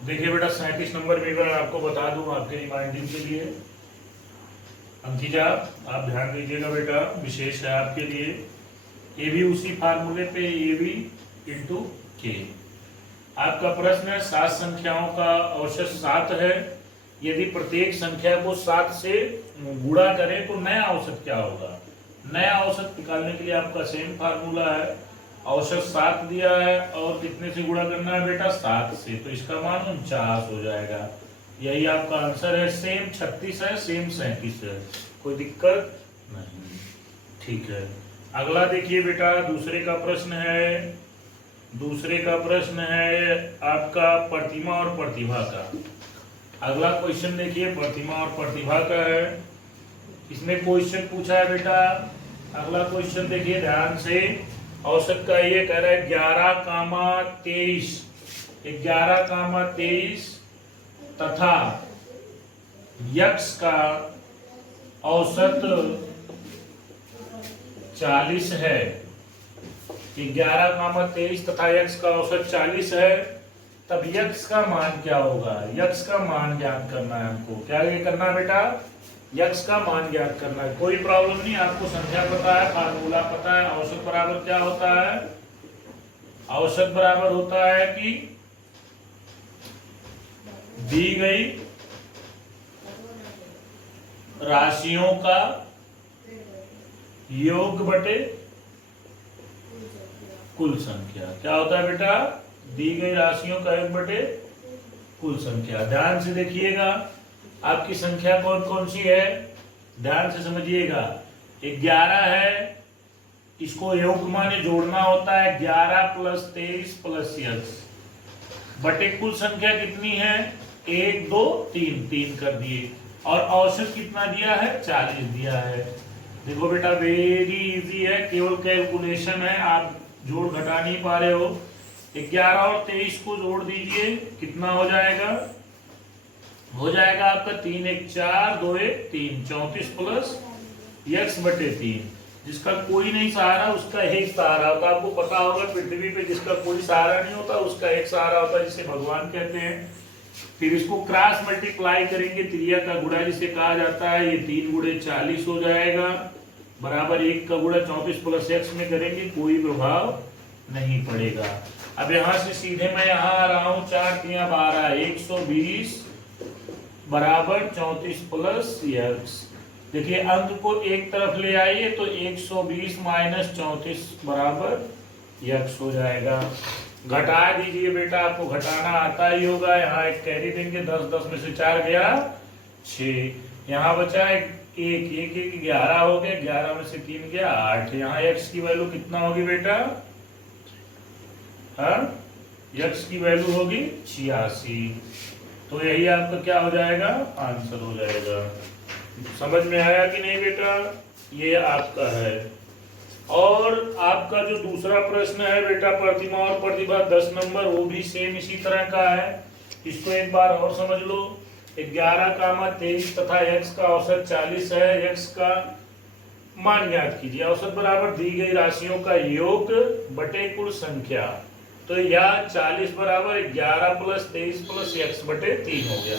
देखिए बेटा 37 नंबर में मैं आपको बता दूं आपके रिमाइंडिंग के लिए। अंकिता आप ध्यान दीजिएगा बेटा, विशेष है आपके लिए। ए भी उसी फार्मूले पे ए भी इंटू के। आपका प्रश्न है 7 संख्याओं का औसत 7 है। यदि प्रत्येक संख्या को 7 से गुणा करें तो नया औसत क्या होगा। नया औसत निकालने के लिए आपका सेम फार्मूला है। औसत 7 दिया है और कितने से गुणा करना है बेटा, 7 से, तो इसका मान 49 हो जाएगा। यही आपका आंसर है। सेम 36 है, सेम 37 है, कोई दिक्कत नहीं। ठीक है, अगला देखिए बेटा, दूसरे का प्रश्न है। दूसरे का प्रश्न है आपका प्रतिमा और प्रतिभा का। अगला क्वेश्चन देखिए, प्रतिमा और प्रतिभा का है। इसमें क्वेश्चन पूछा है बेटा, अगला क्वेश्चन देखिए ध्यान से। औसत का ये कह रहा है 11,23 11,23 तथा यक्स का औसत 40 है। 11,23 तथा यक्स का औसत 40 है, तब यक्स का मान क्या होगा। यक्स का मान ज्ञात करना है हमको। क्या ये करना है बेटा, यक्स का मान ज्ञात करना है। कोई प्रॉब्लम नहीं, आपको संख्या पता है, फार्मूला पता है। औसत बराबर क्या होता है, औसत बराबर होता है कि दी गई राशियों का योग बटे कुल संख्या। क्या होता है बेटा, दी गई राशियों का योग बटे कुल संख्या। ध्यान से देखिएगा, आपकी संख्या कौन कौन सी है, ध्यान से समझिएगा। 11 है, इसको योग माने जोड़ना होता है। 11 + 23 + यक्स बटे कुल संख्या कितनी है, 1 2 3, 3 कर दिए। और औसत कितना दिया है, 40 दिया है। देखो बेटा वेरी इजी है, केवल कैलकुलेशन है, आप जोड़ घटा नहीं पा रहे हो। 11 और 23 को जोड़ दीजिए, कितना हो जाएगा, हो जाएगा आपका 3 1 4 2 1 3, 34 प्लस यक्स बटे 3। जिसका कोई नहीं सहारा उसका एक सहारा होता है। आपको पता होगा पृथ्वी पे जिसका कोई सहारा नहीं होता उसका एक सहारा होता है, जिसे भगवान कहते हैं। फिर इसको क्रॉस मल्टीप्लाई करेंगे, त्रिया का गुणा जिसे कहा जाता है। ये 3 × 40 हो जाएगा, बराबर 1 का गुणा 34 प्लस एक्स में करेंगे, कोई प्रभाव नहीं पड़ेगा। अब यहां से सीधे मैं यहां आ रहा हूं, 4 × 12 120 बराबर 34 प्लस एक्स। देखिए अंक को एक तरफ ले आइए तो 120 - 34 बराबर एक्स हो जाएगा। घटा दीजिए बेटा, आपको घटाना आता ही होगा। यहाँ एक कैरी देंगे, 10 10 में से 4 गया 6, यहाँ बचा 1 1 1 11 हो गया, 11 में से 3 गया 8। यहाँ एक्स की वैल्यू कितना होगी बेटा, हाँ एक्स की वैल्यू होगी 86। तो यही आपका क्या हो जाएगा, आंसर हो जाएगा। समझ में आया कि नहीं बेटा, ये आपका है। और आपका जो दूसरा प्रश्न है बेटा, प्रतिमा और प्रतिभा 10 नंबर, वो भी सेम इसी तरह का है। इसको एक बार और समझ लो। 11,23 तथा x का औसत 40 है। x का मान ज्ञात कीजिए। औसत बराबर दी गई राशियों का योग बटे कुल संख्या। तो यह 40 बराबर 11 + 23 + x बटे 3 हो गया।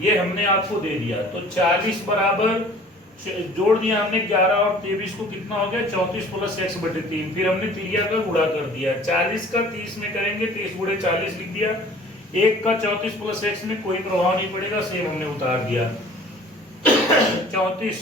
ये हमने आपको दे दिया। तो 40 बराबर जोड़ दिया हमने 11 और 23 को, कितना हो गया 34 + x बटे 3। फिर हमने त्रिया का गुणा कर दिया, 40 का 30 में करेंगे, 30 × 40 लिख दिया। 1 का 34 + x में कोई प्रभाव नहीं पड़ेगा, सेम हमने उतार दिया। 34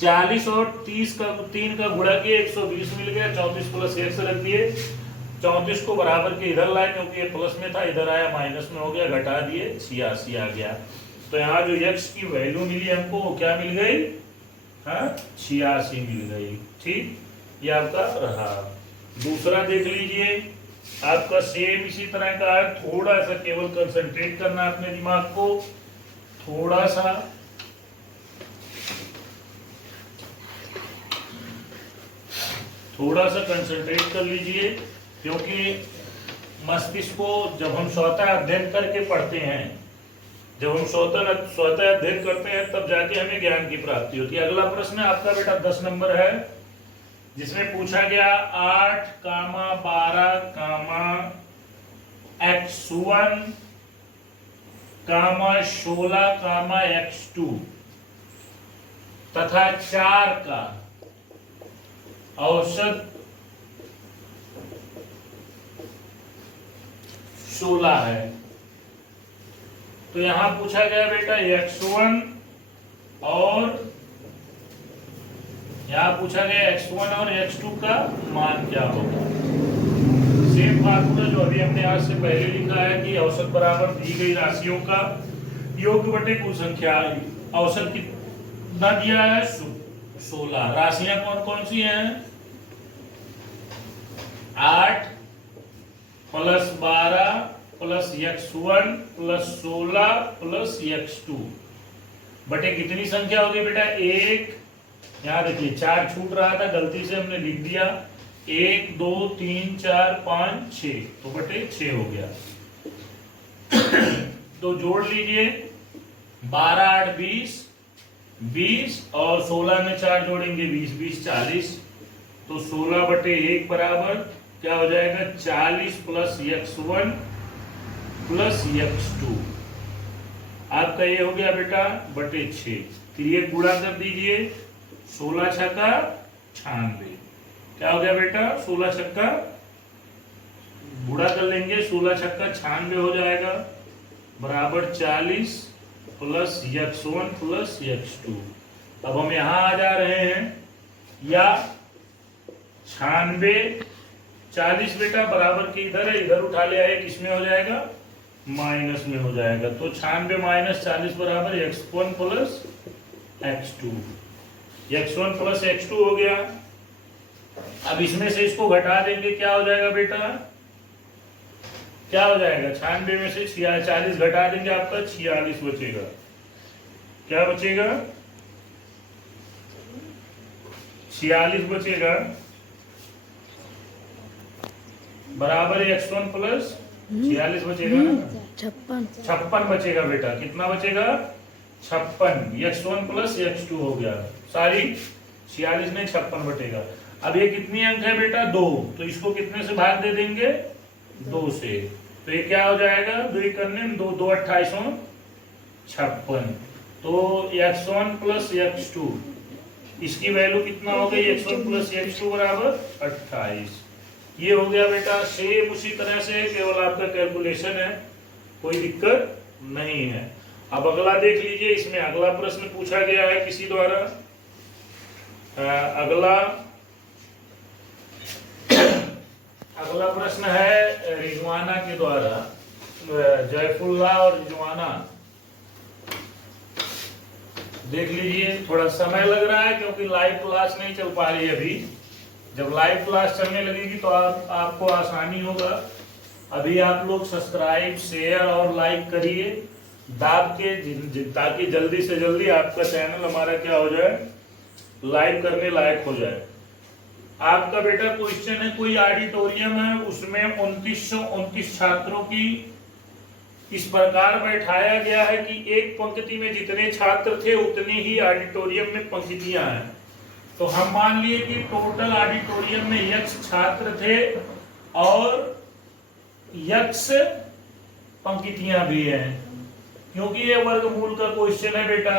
40 और 30 का 3 का गुणा किया, 120 मिल गया। 34 + x रख दिए, 34 को बराबर के इधर लाए क्योंकि ये प्लस में था, इधर आया माइनस में हो गया, घटा दिए 86 आ गया। तो यहाँ जो x की वैल्यू मिली हमको वो क्या मिल गई, हाँ 86 मिल गई। ठीक, ये आपका रहा। दूसरा देख लीजिए, आपका सेम इसी तरह का है। थोड़ा सा केवल कंसंट्रेट करना है अपने दिमाग को, थोड़ा सा कंसंट्रेट कर लीजिए, क्योंकि मस्तिष्क को जब हम स्वतः अध्ययन करके पढ़ते हैं, जब हम स्वतः अध्ययन करते हैं तब जाके हमें ज्ञान की प्राप्ति होती है। अगला प्रश्न आपका बेटा 10 नंबर है, जिसमें पूछा गया 8, 12, x1 कामा 16 कामा x2 तथा 4 का औसत 16 है। तो यहां पूछा गया बेटा x1 और यहां पूछा गया x1 और x2 का मान क्या होगा। सेम फार्मूला जो अभी हमने आज से पहले लिखा है कि औसत बराबर दी गई राशियों का योग बटे कुल संख्या। औसत कितना दिया है 16। राशियां कौन कौन सी हैं 8 plus 12 plus x1 plus 16 plus x2 बटे कितनी संख्या होगी बेटा 1। यहां देखिए 4 छूट रहा था गलती से हमने लिख दिया 1 2 3 4 5 6 तो बटे 6 हो गया। तो जोड़ लीजिए 12 8 20 20 और 16 में 4 जोड़ेंगे 20 20 40 तो 16 बटे 1 बराबर क्या हो जाएगा 40 प्लस x1 प्लस x2 आपका ये हो गया बेटा बटे 6। फिर ये गुणा कर दीजिए 16 छक्का 96 क्या हो गया बेटा 16 छक्का गुणा कर लेंगे 16 छक्का 96 हो जाएगा बराबर 40 प्लस x1 प्लस x2। अब हम यहां आ जा रहे हैं या 96 40 बेटा बराबर के इधर है इधर उठा ले आए किसमें हो जाएगा माइनस में हो जाएगा। तो 96 माइनस 40 बराबर x1 plus x2 x1 plus x2 हो गया। अब इसमें से इसको घटा देंगे क्या हो जाएगा बेटा क्या हो जाएगा 96 में से 40 घटा देंगे आपका 46 बचेगा। क्या बचेगा 46 बचेगा बराबर x1 प्लस 46 बचेगा ना 56 बचेगा बेटा कितना बचेगा 56 x1 प्लस x2 हो गया सारी 46 में 56 बटेगा। अब ये कितनी अंक है बेटा 2 तो इसको कितने से भाग दे देंगे 2 से तो ये क्या हो जाएगा 2 करने में 2 2 28 56 तो x1 प्लस x2 इसकी वैल्यू कितना हो गई x1 प्लस x2 बराबर 28। ये हो गया बेटा सेम उसी तरह से केवल आपका कैलकुलेशन है कोई दिक्कत नहीं है। अब अगला देख लीजिए इसमें अगला प्रश्न पूछा गया है किसी द्वारा अगला प्रश्न है रिजवाना के द्वारा जयफुल्ला और रिजवाना देख लीजिए थोड़ा समय लग रहा है क्योंकि लाइव क्लास नहीं चल पा रही है अभी। जब लाइव क्लास चलने लगेगी तो आपको आसानी होगा। अभी आप लोग सब्सक्राइब शेयर और लाइक करिए दाब के ताकि जल्दी से जल्दी आपका चैनल हमारा क्या हो जाए लाइव करने लायक हो जाए। आपका बेटा क्वेश्चन है कोई ऑडिटोरियम है उसमें 2929 छात्रों की इस प्रकार बैठाया गया है कि एक पंक्ति में जितने छात्र थे उतने ही ऑडिटोरियम में पंक्तियां हैं। तो हम मान लिए कि टोटल ऑडिटोरियम में यक्ष छात्र थे और यक्ष पंक्तियां भी हैं क्योंकि ये वर्गमूल का क्वेश्चन है बेटा।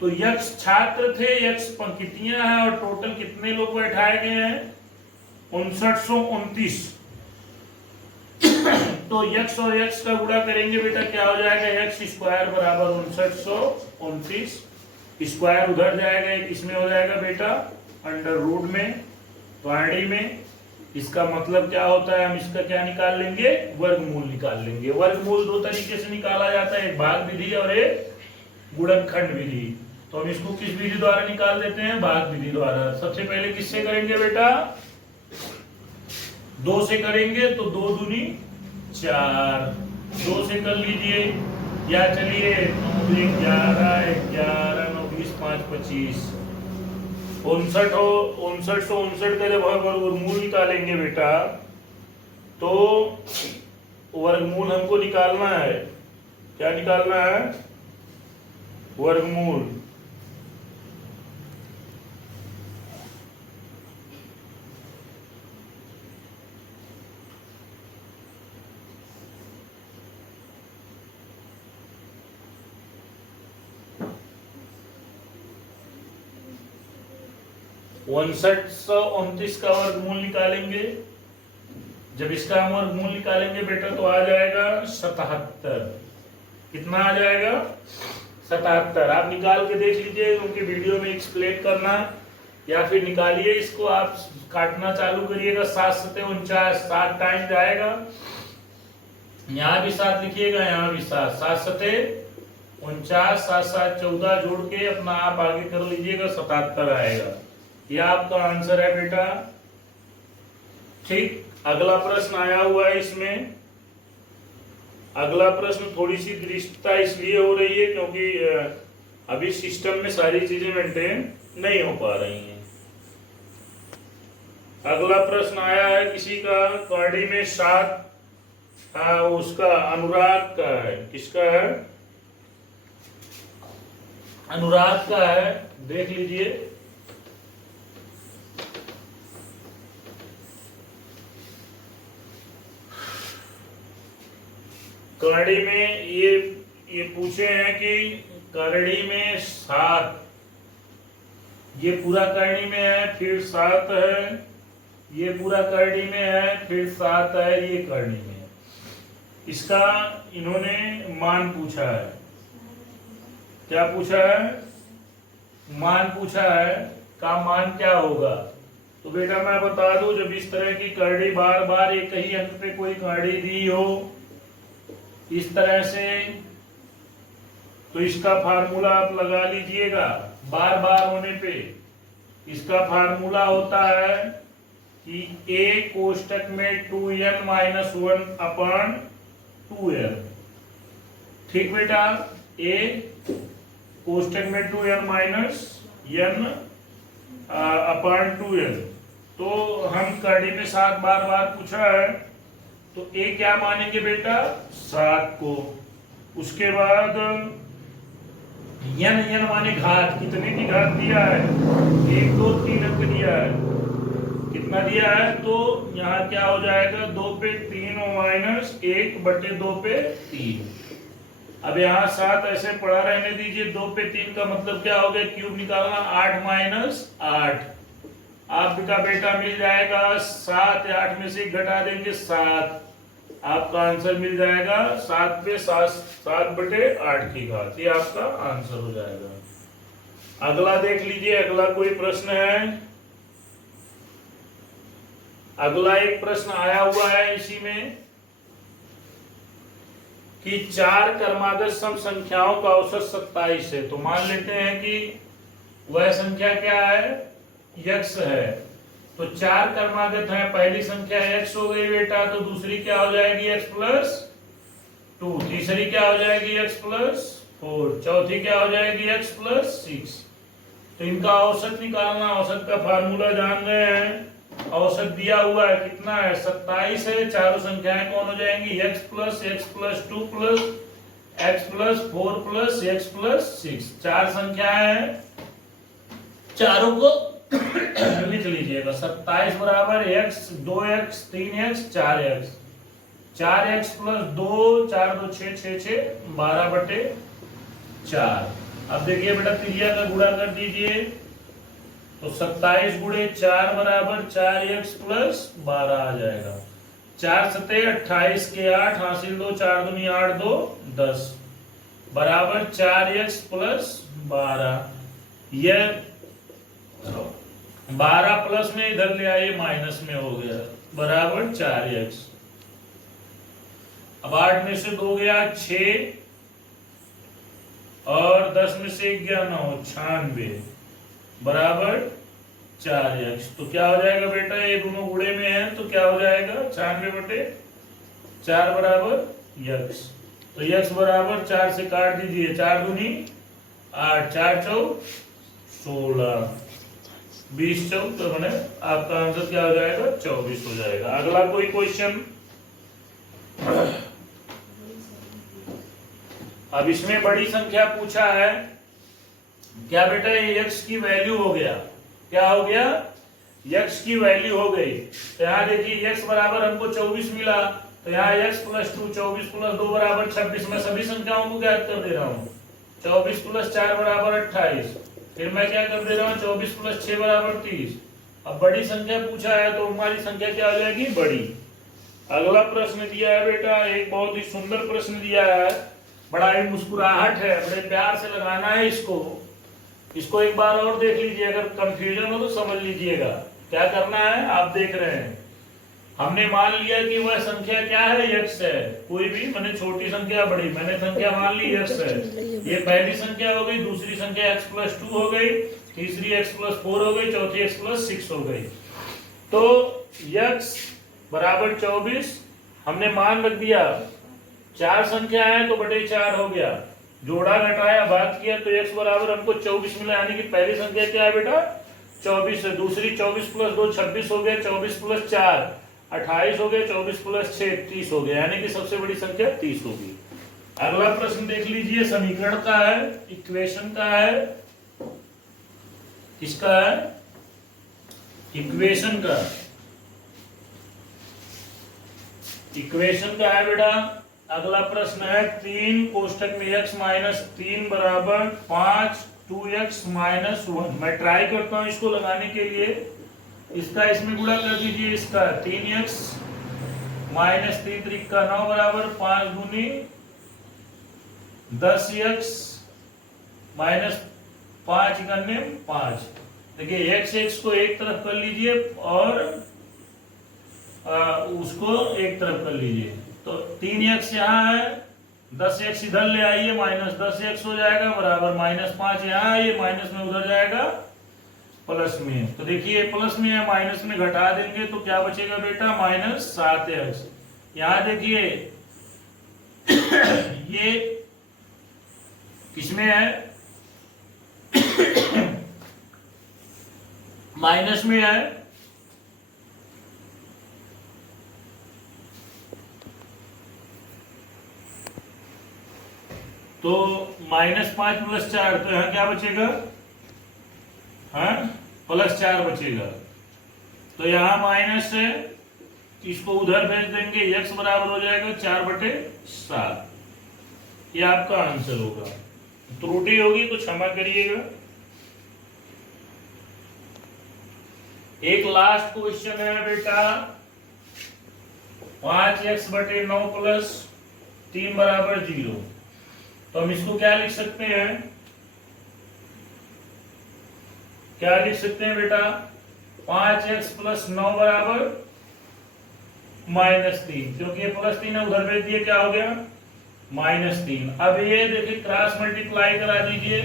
तो यक्ष छात्र थे यक्ष पंक्तियां हैं और टोटल कितने लोग बैठाए गए हैं 5929। तो यक्ष और यक्ष का गुणा करेंगे बेटा क्या हो जाएगा यक्ष स्क्वायर बराबर 5929 स्क्वायर उधर जाएगा एक इसमें हो जाएगा बेटा अंडर रूट में पार्टी में। इसका मतलब क्या होता है हम इसका क्या निकाल लेंगे वर्गमूल निकाल लेंगे। वर्गमूल दो तरीके से निकाला जाता है एक भाग विधि और एक गुणनखंड विधि। तो हम इसको किस विधि द्वारा निकाल देते हैं भाग विधि द्वारा। सबसे पहले किससे करेंगे बेटा 2 से करेंगे तो 2 दूनी 4 2 से कर लीजिए या चलिए 11 11 9 20 5 25 59 का जब हम वर्गमूल निकालेंगे बेटा तो वर्गमूल हमको निकालना है। क्या निकालना है वर्गमूल। 5929 का वर्गमूल निकालेंगे। जब इसका हम वर्गमूल निकालेंगे बेटा तो आ जाएगा 77। कितना आ जाएगा? 77। आप निकाल के देख लीजिए, क्योंकि वीडियो में एक्सप्लेन करना, या फिर निकालिए इसको, आप काटना चालू करिएगा। 7 7 49, 7 टाइम जाएगा। यहाँ भी 7 लिखिएगा, यहाँ भी 7, 7 7 49, 7 7 14 जोड़ के अपना आप आगे कर लीजिएगा, 77 आएगा। यह आपका आंसर है बेटा। ठीक, अगला प्रश्न आया हुआ है इसमें। अगला प्रश्न थोड़ी सी दृष्टता इसलिए हो रही है क्योंकि अभी सिस्टम में सारी चीजें मेंटेन नहीं हो पा रही हैं। अगला प्रश्न आया है किसी का, कौड़ी में 7, उसका अनुराग का है। किसका है? अनुराग का है, देख लीजिए। करड़ी में ये पूछे हैं कि करड़ी में 7, ये पूरा करड़ी में है, फिर 7 है, ये पूरा करड़ी में है, फिर 7 है, ये करड़ी में है। इसका इन्होंने मान पूछा है। क्या पूछा है? मान पूछा है। का मान क्या होगा? तो बेटा मैं बता दूं, जब इस तरह की करड़ी बार बार एक ही अंक पे कोई करड़ी दी हो इस तरह से, तो इसका फार्मूला आप लगा लीजिएगा। बार बार होने पे इसका फार्मूला होता है कि a कोष्टक में 2n - 1 अपॉन 2l। ठीक बेटा, a कोष्टक में 2n - n अपॉन 2l। तो हम करड़ी में 7 बार बार पूछा है, तो a क्या मानेंगे बेटा? 7 को। उसके बाद n माने घात, कितने की घात दिया है? 1 2 3 अंक दिया है। कितना दिया है? तो यहाँ क्या हो जाएगा? 2 पे 3 माइनस 1/2 पे 3। अब यहाँ 7 ऐसे पड़ा रहने दीजिए। 2 पे 3 का मतलब क्या हो गया? क्यूब निकालना, 8 माइनस 8। आपका बेटा मिल जाएगा 7 या 8 में से घटा देंगे 7। आपका आंसर मिल जाएगा 7 पे 7/8 की घात। ये आपका आंसर हो जाएगा। अगला देख लीजिए, अगला कोई प्रश्न है? अगला एक प्रश्न आया हुआ है इसी में कि 4 क्रमागत सम संख्याओं का औसत 27 है। तो मान लेते हैं कि वह संख्या क्या है? x है। तो 4 क्रमागत है, पहली संख्या x हो गई बेटा, तो दूसरी क्या हो जाएगी? x + 2, तीसरी क्या हो जाएगी? x + 4, चौथी क्या हो जाएगी? x + 6। तो इनका औसत निकालना। औसत का फार्मूला जान रहे हैं। औसत दिया हुआ है, कितना है? 27 है। चारों संख्याएं कौन हो जाएंगी? x + 2 + x + 4 + x + 6। 4 संख्याएं हैं, चारों को लिख लीजिएगा। 27 बराबर x 2x 3x 4x, 4x + 2, 4 2 6 6 6 12/4। अब देखिए बेटा, त्रिज्या का गुणा कर दीजिए, तो 27 × 4 बराबर 4x + 12 आ जाएगा। 4 7 28 के 8 हासिल 2, 4 दूनी 8 2 10 बराबर 4x + 12। यह 12 प्लस में इधर ले आइए, माइनस में हो गया, बराबर 4x। अब 8 में से 2 गया 6 और 10 में से 1 गया 9, 96 बराबर 4x। तो क्या हो जाएगा बेटा? ये दोनों गुणे में है तो क्या हो जाएगा? 96/4 बराबर x। तो x बराबर 4 से काट दीजिए, 4 दूनी 8, 4 चौक 16, 20 चौक, तो मैंने आपका आंसर क्या हो जाएगा? 24 हो जाएगा। अगला कोई क्वेश्चन? अब इसमें बड़ी संख्या पूछा है। क्या बेटा? ये x की वैल्यू हो गया। क्या हो गया? x की वैल्यू हो गई। तो यहाँ देखिए x बराबर हमको 24 मिला, तो यहाँ x + 2 24 + 2 बराबर 26। मैं सभी संख्याओं को ज्ञात कर दे रहा हूँ। 24 + 4 बराबर 28, फिर मैं क्या कर दे रहा हूँ, 24 प्लस 6 बराबर 30। अब बड़ी संख्या पूछा है तो हमारी संख्या क्या हो जाएगी, बड़ी। अगला प्रश्न दिया है बेटा, एक बहुत ही सुंदर प्रश्न दिया है, बड़ा ही मुस्कुराहट है, बड़े प्यार से लगाना है इसको। इसको एक बार और देख लीजिए, अगर कंफ्यूजन हो तो समझ लीजिएगा। क्या करना है, आप देख रहे हैं, हमने मान लिया कि वह संख्या क्या है, x है। कोई भी, मैंने छोटी संख्या बड़ी, मैंने संख्या मान ली x है। ये पहली संख्या हो गई, दूसरी संख्या x प्लस 2 हो गई, तीसरी x प्लस 4 हो गई, चौथी x प्लस 6 हो गई। तो x बराबर 24 हमने मान रख दिया। चार संख्या है तो बटे 4 हो गया, जोड़ा घटाया भाग किया तो x बराबर हमको 24 मिला, यानी कि पहली संख्या क्या है बेटा, 24 है। दूसरी 24 प्लस 2 26 हो गया, 24 प्लस 4 28 हो गया, 24 प्लस 6 30 हो गया, यानी कि सबसे बड़ी संख्या 30 होगी। अगला प्रश्न देख लीजिए, समीकरण का है, इक्वेशन का है, किसका है, इक्वेशन का। इक्वेशन का है बेटा। अगला प्रश्न है, 3 कोष्टक में x माइनस 3 बराबर 5 2x माइनस 1। मैं ट्राई करता हूं इसको लगाने के लिए। इसका इसमें गुणा कर दीजिए, इसका 3x माइनस 3 त्रिक का 9 बराबर 5 दूनी 10x माइनस 5 इकन्ने 5। देखिए x को एक तरफ कर लीजिए और उसको एक तरफ कर लीजिए, तो 3x यहाँ है, 10x इधर ले आइए, माइनस 10x हो जाएगा बराबर माइनस 5 यहाँ आइए, माइनस में उधर जाएगा प्लस में। तो देखिए प्लस में है, माइनस में घटा देंगे तो क्या बचेगा बेटा, माइनस 7x। यहाँ देखिए ये किसमें है, माइनस में है, तो माइनस 5 प्लस 4, तो यहाँ क्या बचेगा, हाँ प्लस 4 बचेगा। तो यहाँ माइनस है, इसको उधर भेज देंगे, x बराबर हो जाएगा 4/7। ये आपका आंसर होगा। त्रुटि होगी तो क्षमा करिएगा। एक लास्ट क्वेश्चन है बेटा, 5x/9 प्लस 3 बराबर 0। तो हम इसको क्या लिख सकते हैं, क्या लिख सकते हैं बेटा, 5x प्लस 9 बराबर -3, क्योंकि ये प्लस 3 है, उधर भेज दिए, क्या हो गया -3। अब ये देखिए क्रॉस मल्टीप्लाई करा दीजिए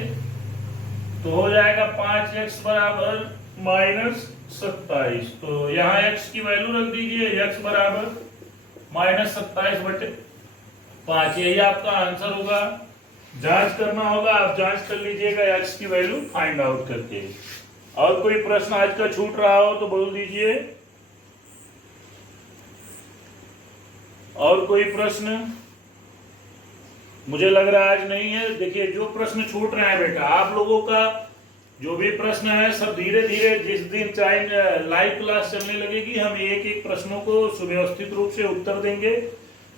तो हो जाएगा 5x बराबर -27। तो यहाँ x की वैल्यू रख दीजिए, x बराबर -27/5। यही आपका आंसर होगा। जांच करना होगा, आप जांच कर लीजिएगा x की वैल्यू फाइंड आउट करके। और कोई प्रश्न आज का छूट रहा हो तो बोल दीजिए। और कोई प्रश्न, मुझे लग रहा है आज नहीं है। देखिए जो प्रश्न छूट रहे हैं बेटा, आप लोगों का जो भी प्रश्न है सब धीरे धीरे, जिस दिन चाहे लाइव क्लास चलने लगेगी, हम एक एक प्रश्नों को सुव्यवस्थित रूप से उत्तर देंगे,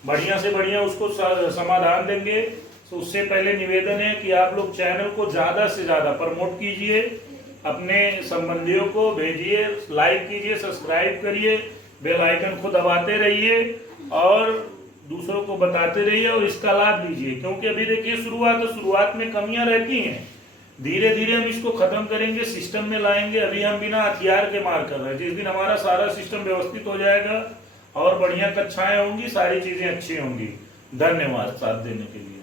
बढ़िया से बढ़िया उसको समाधान देंगे। तो उससे पहले निवेदन है कि आप लोग चैनल को ज्यादा से ज्यादा प्रमोट कीजिए, अपने संबंधियों को भेजिए, लाइक कीजिए, सब्सक्राइब करिए, बेल आइकन को दबाते रहिए और दूसरों को बताते रहिए और इसका लाभ लीजिए। क्योंकि अभी देखिए शुरुआत में कमियां रहती हैं, धीरे धीरे हम इसको खत्म करेंगे, सिस्टम में लाएंगे। अभी हम बिना हथियार के मार कर रहे हैं। जिस दिन हमारा सारा सिस्टम व्यवस्थित हो जाएगा और बढ़िया कक्षाएं होंगी, सारी चीजें अच्छी होंगी। धन्यवाद साथ देने के लिए।